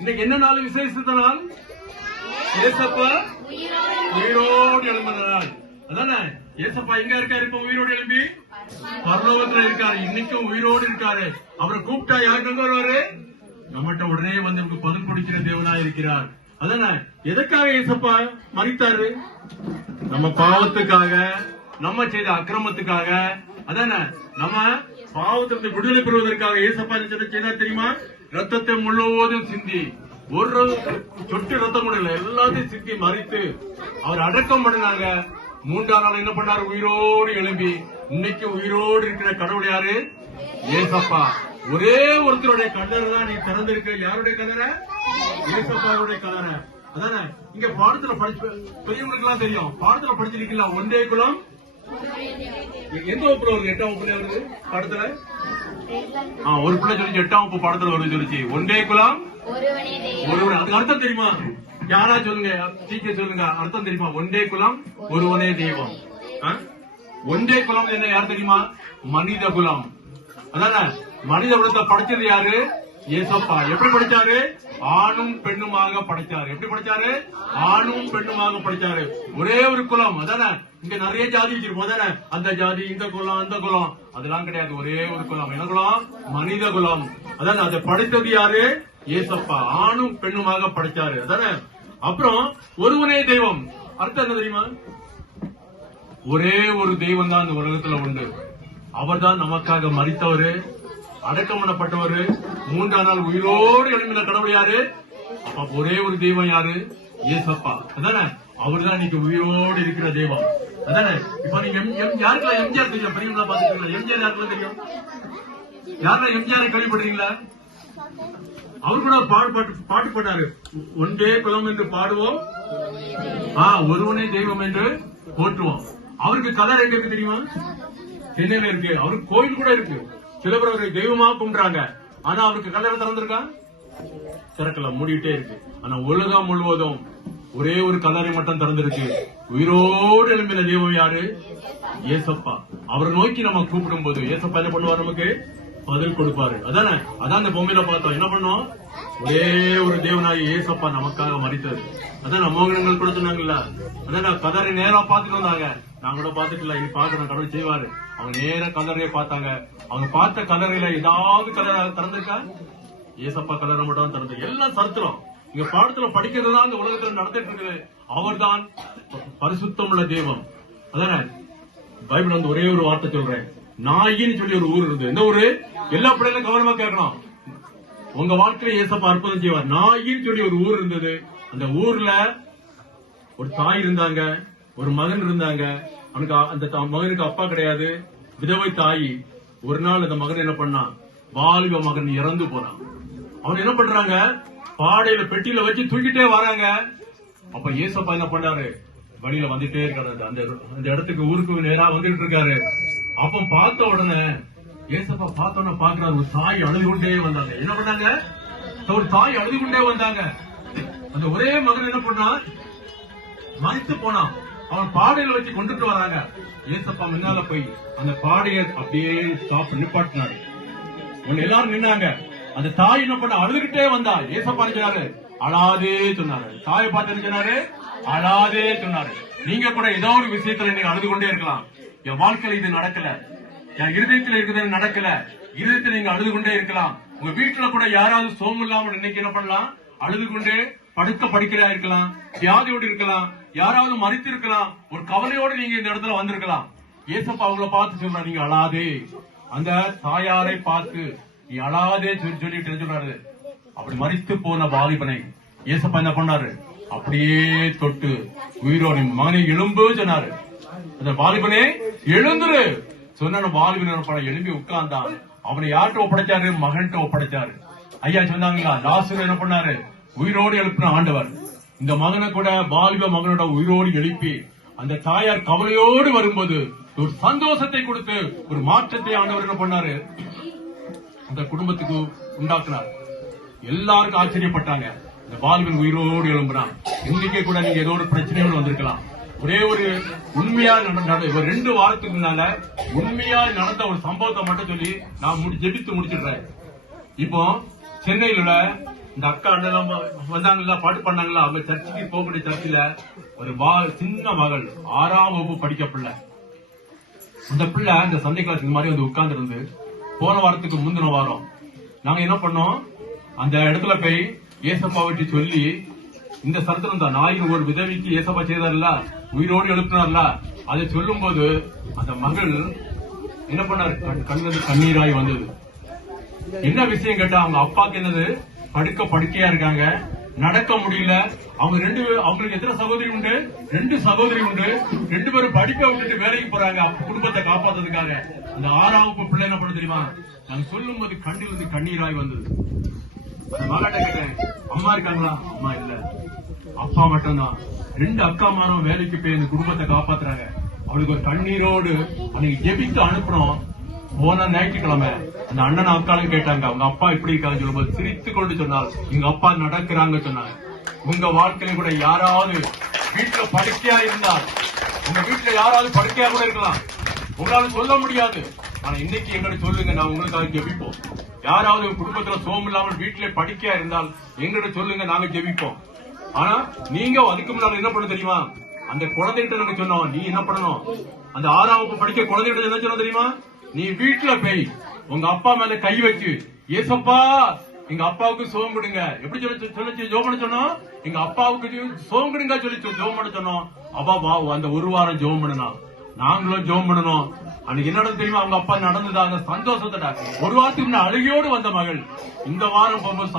இன்னைக்கு என்ன நாள் விசேஷத்த நாள்? ஏசப்பா உயிரோடு எழும்பின நாள். அதானே ஏசப்பா எங்க இருக்காரு? இப்ப உயிரோடு எழும்பி பரலோகத்துல இருக்காரு. இன்னைக்கும் உயிரோடு இருக்காரு. அவரை கூப்பிட்டா யாருக்கு எங்க வருவாரு? நம்மகிட்ட உடனே வந்து நமக்கு பதில் கொடுக்கிற தேவனா இருக்கிறார். அதானே எதற்காக ஏசப்பா மரித்தாரு? நம்ம பாவத்துக்காக, நம்ம செய்த அக்கிரமத்துக்காக. அதானே நம்ம பாவத்திலிருந்து விடுதலை பெறுவதற்காக ஏசப்பா செய்தார் தெரியுமா? ரத்தத்தை முழுவதும் சிந்தி, ஒரு சொட்டு ரத்தம் கூட இல்ல, எல்லாத்தையும் சிந்தி மறித்து அவர் அடக்கம் பண்ணினாங்க. மூன்றாம் நாள் என்ன பண்ணாரு? உயிரோடு எழும்பி இன்னைக்கு உயிரோடு இருக்கிற கடவுள் யாரு? ஏசப்பா. ஒரே ஒருத்தருடைய கல்லறை தான் நீ திறந்திருக்க. யாருடைய கல்லறை? ஏசப்பாவுடைய கல்லறை. அதானே இங்க பாடத்துல படிச்சு பெரியவங்களுக்கு எல்லாம் தெரியும். பாடத்துல படிச்சிருக்கீங்களா? ஒன்றே குலம். எந்த வகுப்புல வருது? 8ஆம் வகுப்புல வருது பாடத்துல. ஒரு பிள்ளை சொல்லிச்சு 8ஆம் வகுப்பு பாடத்துல வருது சொல்லிச்சு. ஒன்றே குலம் ஒருவன். அதுக்கு அர்த்தம் தெரியுமா? யாரா சொல்லுங்க, சீக்கிரம் சொல்லுங்க. அர்த்தம் தெரியுமா? ஒன்றே குலம் ஒருவனே தெய்வம். ஒன்றே குலம் என்ன யார் தெரியுமா? மனித குலம். அதான மனித குலத்தை படைச்சது யாரு? ஏசப்பா. எப்படி படிச்சாரு? ஆணும் பெண்ணுமாக படைச்சாரு. எப்படி படிச்சாரு? ஆணும் பெண்ணுமாக படைச்சாரு. ஒரே ஒரு குலம். அதானே இங்க நிறைய ஜாதி வச்சிருப்போம். அதானே அந்த ஜாதி, இந்த குலம், அந்த குலம், அதெல்லாம் கிடையாது. ஒரே ஒரு குலம். என்ன குலம்? மனித குலம். அதானே அதை படைத்தது யாரு? ஏசப்பா. ஆணும் பெண்ணுமாக படைச்சாரு. அதானே அப்புறம் ஒருவனே தெய்வம். அர்த்தம் என்ன தெரியுமா? ஒரே ஒரு தெய்வம் தான் இந்த உலகத்துல உண்டு. அவர் தான் நமக்காக மரித்தவரு, அடக்கம் பண்ணப்பட்டவரு, மூன்றாம் நாள் உயிரோடு எழுப்பின கடவுள் யாரு? அப்ப ஒரே ஒரு தெய்வம் யாரு? ஏசப்பா. அதானே அவர் தான் இன்னைக்கு உயிரோடு இருக்கிற தெய்வம். அதானே இப்ப நீங்க யாருக்கெல்லாம் எம்ஜிஆர் தெரியும்? பெரியவங்களா பாத்துக்கீங்களா? எம்ஜிஆர் யாருக்கெல்லாம் தெரியும்? யாரெல்லாம் எம்ஜிஆர் கேள்விப்படுறீங்களா? அவர் கூட பாட்டு பாட்டாரு. ஒன்றே குலம் என்று பாடுவோம், ஒருவனே தெய்வம் என்று போற்றுவோம். அவருக்கு கலர் எங்க இருக்கு தெரியுமா? சென்னையில இருக்கு. அவருக்கு கோயில் கூட இருக்கு. சில பேர் அவரை தெய்வமா கும்பிடுறாங்க. ஆனா அவருக்கு கல்லறை திறந்திருக்கா? திறக்கல, மூடிட்டே இருக்கு. ஆனா உலகம் முழுவதும் ஒரே ஒரு கல்லறை மட்டும் திறந்திருக்கு. உயிரோடு எழும்பின தெய்வம் யாரு? ஏசப்பா. அவரை நோக்கி நம்ம கூப்பிடும் போது ஏசப்பா என்ன பண்ணுவார்? நமக்கு பதில் கொடுப்பாரு. அதானே அதான் அந்த பொம்மையில பார்த்தோம். என்ன பண்ணோம்? ஒரே ஒரு தேவனாகி ஏசப்பா நமக்காக மரித்தது. அதான் மோகனங்கள் கூட சொன்னாங்கல்ல. அதான் கதரை நேரா பாத்துட்டு வந்தாங்க. நான் கூட பாத்துக்கல, இனி பாக்கணும், கடவுள் செய்வாரு. அவங்க நேர கலரையே பார்த்தாங்க. அவங்க பார்த்த கலரையில ஏதாவது கலரை திறந்திருக்கா? ஏசப்பா கலரை மட்டும் திறந்து. எல்லாம் சரித்திரம். இங்க பாடத்துல படிக்கிறது தான் இந்த உலகத்துல நடந்துட்டு இருக்குது. அவர் தான் பரிசுத்தம் உள்ள தெய்வம். அதானே பைபிள் வந்து ஒரே ஒரு வார்த்தை சொல்றேன். நாயின்னு சொல்லி ஒரு ஊர் இருந்தது. எந்த ஊரு? எல்லா பிள்ளைகளும் கவனமா கேட்கணும். உங்க வாழ்க்கையில ஏசப்பா அற்புதம் செய்வார். நாயின்னு சொல்லி ஒரு ஊர் இருந்தது. அந்த ஊர்ல ஒரு தாய் இருந்தாங்க, ஒரு மகன் இருந்தாங்க. அவனுக்கு அந்த மகனுக்கு அப்பா கிடையாது, விதவை தாய். ஒரு நாள் அந்த மகன் என்ன பண்ணான்? வாலிப மகன் இறந்து போனான். அவன் என்ன பண்றாங்க? பாடையில பெட்டியில வச்சு தூக்கிட்டே வராங்க. அப்ப ஏசப்பா என்ன பண்ணாரு? வழியில வந்துட்டே இருக்காரு. அந்த இடத்துக்கு ஊருக்கு நேரா வந்துட்டு இருக்காரு. அப்ப பார்த்த உடனே ஏசப்பா பார்த்த உடனே பாக்குறாரு, ஒரு தாய் அழுது கொண்டே வந்தாங்க. என்ன பண்ணாங்க? ஒரு தாய் அழுது கொண்டே வந்தாங்க. அந்த ஒரே மகன் என்ன பண்ணா? மறித்து போனான். அவன் பாடையில வச்சு கொண்டுட்டு வராங்க. ஏசப்பா முன்னால போய் அந்த பாடையை அப்படியே ஸ்டாப் நிப்பாட்டினாரு. எல்லாரும் நின்னாங்க. அந்த தாய் என்ன பண்ண? அழுதுகிட்டே வந்தா. ஏசப்பா சொன்னாரு, அழாதே சொன்னாரு. தாயை பார்த்து என்ன சொன்னாரு? அழாதே சொன்னாரு. நீங்க கூட ஏதோ ஒரு விஷயத்துல நீங்க அழுது கொண்டே இருக்கலாம். என் வாழ்க்கையில இது நடக்கல, என் இருதயத்தில் இருக்கிறது நடக்கல, இருதயத்தில் நீங்க அழுது கொண்டே இருக்கலாம். உங்க வீட்டுல கூட யாராவது சோகம் இல்லாமல் இன்னைக்கு என்ன பண்ணலாம்? அழுது கொண்டே படுக்க படிக்கிறா இருக்கலாம், வியாதியோடு இருக்கலாம், யாராவது மறித்து இருக்கலாம். ஒரு கவலையோடு நீங்க இந்த இடத்துல வந்திருக்கலாம். ஏசப்பா அவங்கள பார்த்து சொல்றா, நீங்க அழாதே. அந்த தாயாரை பார்த்து நீ அழாதே சொல்லிட்டு சொல்றாரு. அப்படி மறித்து போன வாலிபனை ஏசப்பா என்ன பண்ணாரு? அப்படியே தொட்டு உயிரோடு மகனை எழும்பு சொன்னாரு. அந்த வாலிபனே எழுந்துரு சொன்ன வாலிபன எழும்பி உட்கார்ந்தான். அவனை யார்கிட்ட ஒப்படைச்சாரு? மகன்கிட்ட ஒப்படைச்சாரு. ஐயா சொன்னாங்களா, லாசரு என்ன பண்ணாரு? உயிரோடு எழுப்பின ஆண்டவர் இந்த மகனை கூட வாலிப மகனோட உயிரோடு எழுப்பி அந்த தாயார் கவலையோடு வரும்போது ஒரு சந்தோஷத்தை கொடுத்து ஒரு மாற்றத்தை ஆண்டவர் என்ன பண்ணாரு? அந்த குடும்பத்துக்கு உண்டாக்குனார். எல்லாருக்கும் ஆச்சரியப்பட்டாங்க. இந்த வாலிபன் உயிரோடு எழும்புறான். இன்னைக்கே கூட நீங்க ஏதோ ஒரு பிரச்சனையோடு வந்திருக்கலாம். ஒரே ஒரு உண்மையா நடந்த 2 வாரத்துக்கு முன்னால உண்மையா நடந்த ஒரு சம்பவத்தை மட்டும் சொல்லி நான் ஜெபித்து முடிச்சிடுறேன். இப்போ சென்னையில இந்த அக்கா அண்ணன் வந்தாங்களா, பாட்டு பண்ணாங்களா, அவங்க சர்ச்சுக்கு போகக்கூடிய சர்ச்சில் ஒரு சின்ன மகள் 6ஆம் வகுப்பு படிக்க பிள்ளை. இந்த பிள்ளை இந்த சண்டே கிளாஸ் இந்த மாதிரி வந்து உட்கார்ந்து இருந்து போன வாரத்துக்கு முந்தின வாரம் நாங்க என்ன பண்ணோம், அந்த இடத்துல போய் ஏசப்பா வச்சு சொல்லி இந்த சரித்திரம் தான், நாயின் ஒரு விதவிக்கு ஏசப்பா செய்தார்ல, உயிரோடு எழுப்பினார்ல, அதை சொல்லும் போது அந்த மகள் என்ன பண்ணாரு, கண்ணது கண்ணீராய் வந்தது. என்ன விஷயம் கேட்டா, அவங்க அப்பாக்கு என்னது படுக்கையா இருக்காங்க, நடக்க முடியல. அவங்களுக்கு எத்தனை சகோதரி உண்டு? 2 சகோதரி உண்டு. 2 பேரும் படிப்பை விட்டுட்டு வேலைக்கு போறாங்க குடும்பத்தை காப்பாத்துறதுக்காக. அந்த 6ஆம் வகுப்பு பிள்ளை என்ன பண்ண தெரியுமா, நாங்க சொல்லும் போது கண்ணிலிருந்து கண்ணீராய் வந்தது. மகட்ட கேட்டேன், அம்மா இருக்காங்களா? அம்மா இல்ல, அப்பா மட்டும்தான். 2 அக்கா மாரும் வேலைக்கு போய் இந்த குடும்பத்தை காப்பாத்துறாங்க. அவளுக்கு ஒரு கண்ணீரோடு அன்னைக்கு ஜெபித்து அனுப்புறோம். போன ஞாயிற்றுக்கிழமை அந்த அண்ணன் அக்காலும் கேட்டாங்க, அவங்க அப்பா இப்படி இருக்காங்க சொல்லும்போது சிரித்துக் கொண்டு சொன்னால், எங்க அப்பா நடக்கிறாங்க சொன்னாங்க. உங்க வாழ்க்கையில கூட யாராவது வீட்டுல படுக்கையா இருந்தால், உங்க வீட்டுல யாராவது படுக்கையா கூட இருக்கலாம், உங்களால சொல்ல முடியாது. ஆனா இன்னைக்கு எங்களை சொல்லுங்க, நான் உங்களுக்காக ஜெபிப்போம். யாராவது குடும்பத்துல சோம் இல்லாமல் வீட்டுல படுக்கையா இருந்தால் எங்கிட்ட சொல்லுங்க, நாங்க ஜெபிப்போம். ஆனா நீங்க அதுக்கு முன்னாடி என்ன பண்ண தெரியுமா, அந்த குழந்தைகிட்ட நாங்க சொன்னோம், நீ என்ன பண்ணணும், அந்த 6ஆம் வகுப்பு படிக்க குழந்தைகிட்ட என்ன சொன்ன தெரியுமா, நீ வீட்டுல போய் உங்க அப்பா மேல கை வச்சு, ஏசப்பா எங்க அப்பாவுக்கு சோம் கொடுங்க, எப்படி சொல்லி ஜோம் பண்ண சொன்னோம், எங்க அப்பாவுக்கு சோம் கொடுங்க சொல்லி ஜோம் பண்ண சொன்னோம். அப்பா அந்த ஒரு வாரம் ஜோம் பண்ணனா, நாங்களும் ஜோம் பண்ணணும். அன்னைக்கு என்ன தெரியுமா, அவங்க அப்பா நடந்ததா அந்த சந்தோஷத்தோட ஒரு வாரத்துக்கு முன்ன அழுகையோடு வந்த மகள் இந்த வாரம் போகும்போது